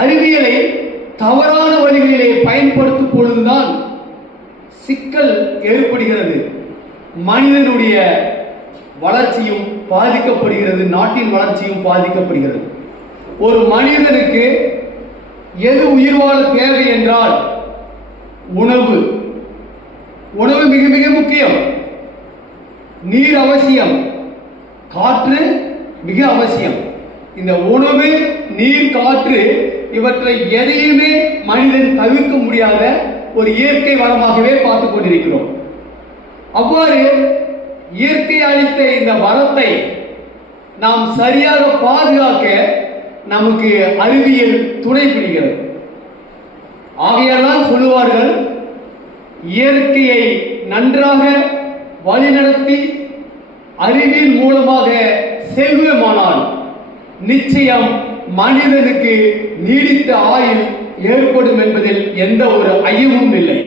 அறிவியலை தவறான வழிகளிலே பயன்படுத்தும் பொழுதுதான் சிக்கல் ஏற்படுகிறது. மனிதனுடைய வளர்ச்சியும் பாதிக்கப்படுகிறது, நாட்டின் வளர்ச்சியும் பாதிக்கப்படுகிறது. ஒரு மனிதனுக்கு எது உயிர் வாழ தேவை என்றால் உணவு. உணவு மிக மிக முக்கியம். நீர் அவசியம், காற்று மிக அவசியம். இந்த உணவு, நீர், காற்று இவற்றை எதையுமே மனிதன் தவிர்க்க முடியாத ஒரு இயற்கை வளமாகவே பார்த்துக் கொண்டிருக்கிறோம். அவ்வாறு இயற்கை அளித்த இந்த வளத்தை நாம் சரியாக பாதுகாக்க நமக்கு அறிவியல் துணை புரிகிறது. ஆகையால் சொல்லுவார்கள், இயற்கையை நன்றாக வழிநடத்தி அறிவியல் மூலமாக செல்வமானால் நிச்சயம் மனிதனுக்கு நீடித்த ஆயுள் ஏற்படும் என்பதில் எந்த ஒரு ஐயமும் இல்லை.